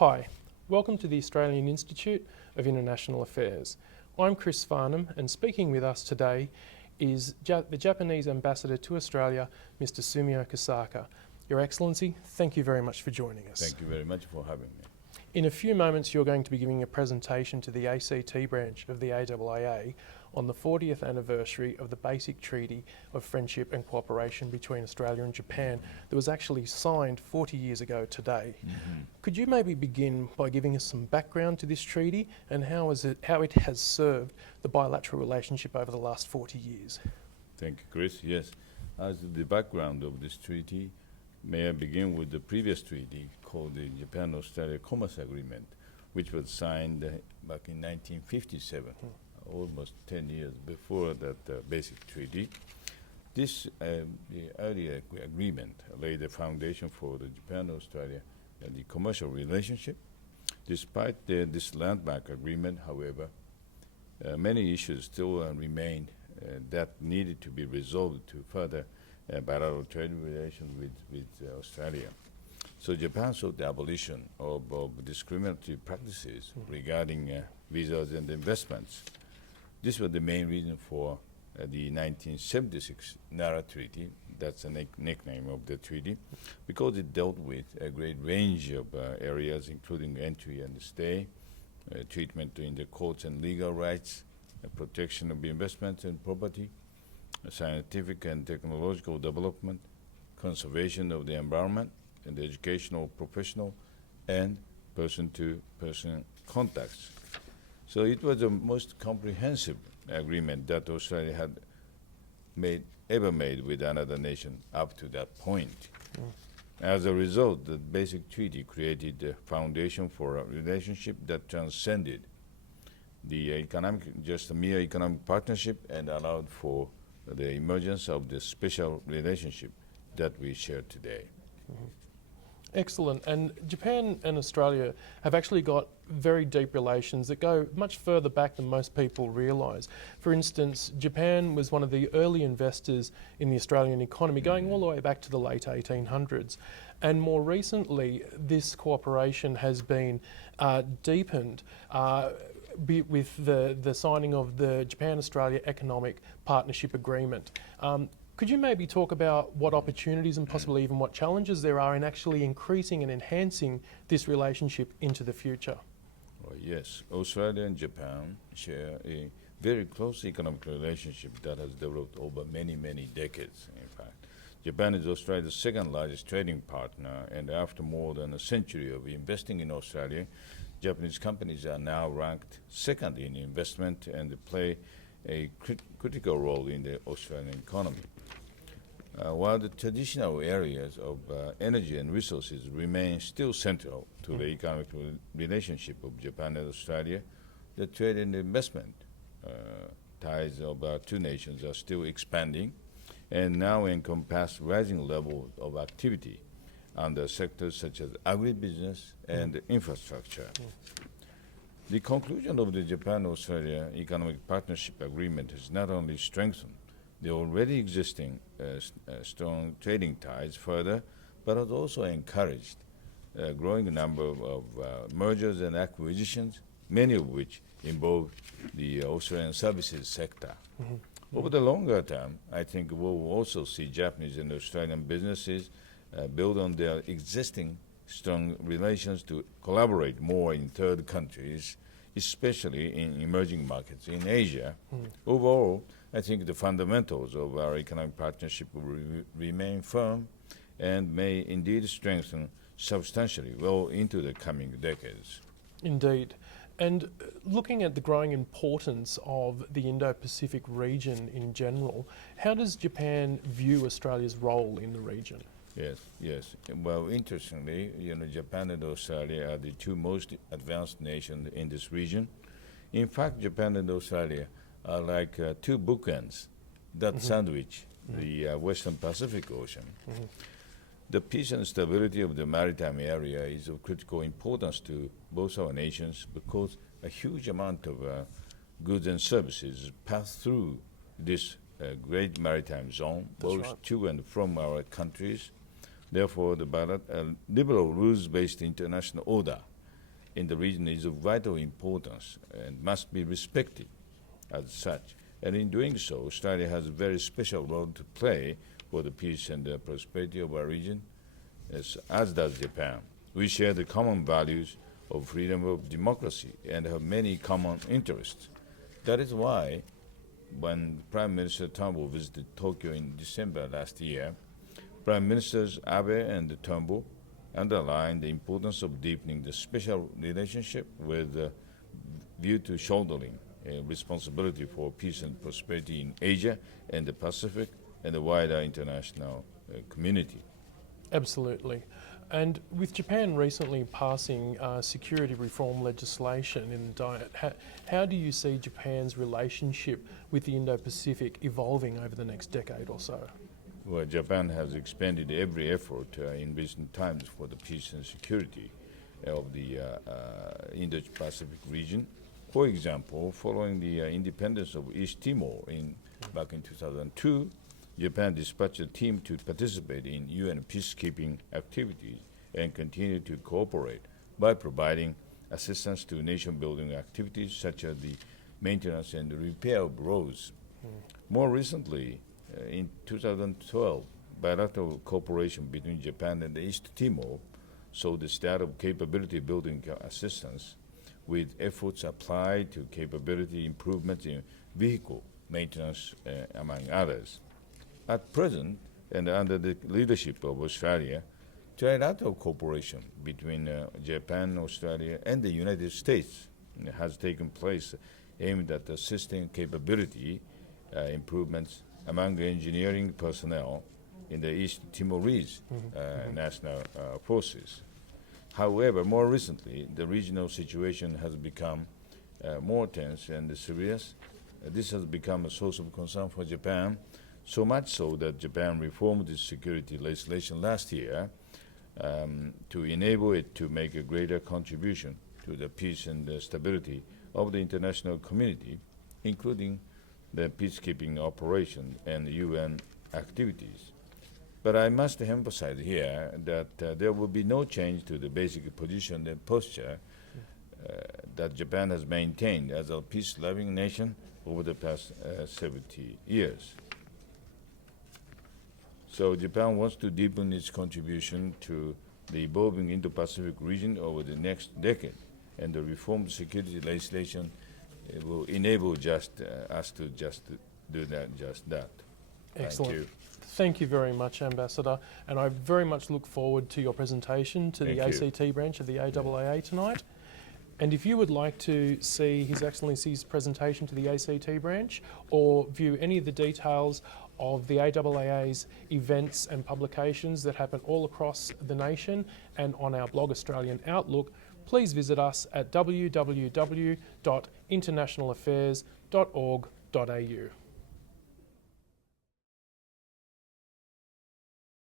Hi, welcome to the Australian Institute of International Affairs. I'm Chris Farnham, and speaking with us today is the Japanese Ambassador to Australia, Mr Sumio Kusaka. Your Excellency, thank you very much for joining us. Thank you very much for having me. In a few moments you're going to be giving a presentation to the ACT branch of the AIIA on the 40th anniversary of the basic treaty of friendship and cooperation between Australia and Japan that was actually signed 40 years ago today. Could you maybe begin by giving us some background to this treaty and how it has served the bilateral relationship over the last 40 years? Thank you, Chris. Yes, as the background of this treaty, may I begin with the previous treaty called the Japan-Australia Commerce Agreement, which was signed back in 1957. Almost 10 years before that basic treaty. This, the AIIA agreement laid the foundation for the Japan-Australia the commercial relationship. Despite this landmark agreement, however, many issues still remain that needed to be resolved to further bilateral trade relations with Australia. So Japan sought the abolition of discriminatory practices regarding visas and investments. This was the main reason for the 1976 Nara Treaty. That's a nickname of the treaty, because it dealt with a great range of areas, including entry and stay, treatment in the courts and legal rights, protection of investments and property, scientific and technological development, conservation of the environment, and educational, professional, and person-to-person contacts. So it was the most comprehensive agreement that Australia had ever made with another nation up to that point. As a result, the basic treaty created the foundation for a relationship that transcended the just a mere economic partnership, and allowed for the emergence of the special relationship that we share today. Excellent. And Japan and Australia have actually got very deep relations that go much further back than most people realise. For instance, Japan was one of the early investors in the Australian economy, going all the way back to the late 1800s. And more recently, this cooperation has been deepened with the signing of the Japan-Australia Economic Partnership Agreement. Could you maybe talk about what opportunities and possibly even what challenges there are in actually increasing and enhancing this relationship into the future? Well, yes, Australia and Japan share a very close economic relationship that has developed over many, many decades, in fact. Japan is Australia's second largest trading partner, and after more than a century of investing in Australia, Japanese companies are now ranked second in investment and play a critical role in the Australian economy. While the traditional areas of energy and resources remain still central to the economic relationship of Japan and Australia, the trade and investment ties of our two nations are still expanding and now encompass rising levels of activity under sectors such as agribusiness and infrastructure. The conclusion of the Japan-Australia Economic Partnership Agreement has not only strengthened the already existing strong trading ties further, but has also encouraged a growing number of mergers and acquisitions, many of which involve the Australian services sector. Over the longer term, I think we'll also see Japanese and Australian businesses build on their existing strong relations to collaborate more in third countries, especially in emerging markets in Asia. Overall, I think the fundamentals of our economic partnership will remain firm and may indeed strengthen substantially well into the coming decades. Indeed. And looking at the growing importance of the Indo-Pacific region in general, how does Japan view Australia's role in the region? Yes. Well, interestingly, Japan and Australia are the two most advanced nations in this region. In fact, Japan and Australia are like two bookends that sandwich the Western Pacific Ocean. The peace and stability of the maritime area is of critical importance to both our nations, because a huge amount of goods and services pass through this great maritime zone, both to and from our countries. Therefore, the liberal rules-based international order in the region is of vital importance and must be respected as such. And in doing so, Australia has a very special role to play for the peace and prosperity of our region, as does Japan. We share the common values of freedom of democracy and have many common interests. That is why, when Prime Minister Turnbull visited Tokyo in December last year, Prime Ministers Abe and Turnbull underlined the importance of deepening the special relationship with a view to shouldering responsibility for peace and prosperity in Asia and the Pacific and the wider international community. Absolutely. And with Japan recently passing security reform legislation in the Diet, how do you see Japan's relationship with the Indo-Pacific evolving over the next decade or so? Well, Japan has expended every effort in recent times for the peace and security of the Indo-Pacific region. For example, following the independence of East Timor back in 2002, Japan dispatched a team to participate in UN peacekeeping activities and continue to cooperate by providing assistance to nation-building activities such as the maintenance and repair of roads. More recently, in 2012, bilateral cooperation between Japan and East Timor saw the start of capability building assistance with efforts applied to capability improvements in vehicle maintenance, among others. At present, and under the leadership of Australia, trilateral cooperation between Japan, Australia, and the United States has taken place aimed at assisting capability improvements among the engineering personnel in the East Timorese national forces. However, more recently, the regional situation has become more tense and serious. This has become a source of concern for Japan, so much so that Japan reformed its security legislation last year to enable it to make a greater contribution to the peace and stability of the international community, including the peacekeeping operation and UN activities. But I must emphasize here that there will be no change to the basic position and posture that Japan has maintained as a peace-loving nation over the past 70 years. So Japan wants to deepen its contribution to the evolving Indo-Pacific region over the next decade, and the reformed security legislation will enable us to do that. Excellent. Thank you. Thank you very much, Ambassador, and I very much look forward to your presentation to the ACT branch of the AIIA tonight. And if you would like to see His Excellency's presentation to the ACT branch or view any of the details of the AIIA's events and publications that happen all across the nation and on our blog Australian Outlook, please visit us at www.internationalaffairs.org.au.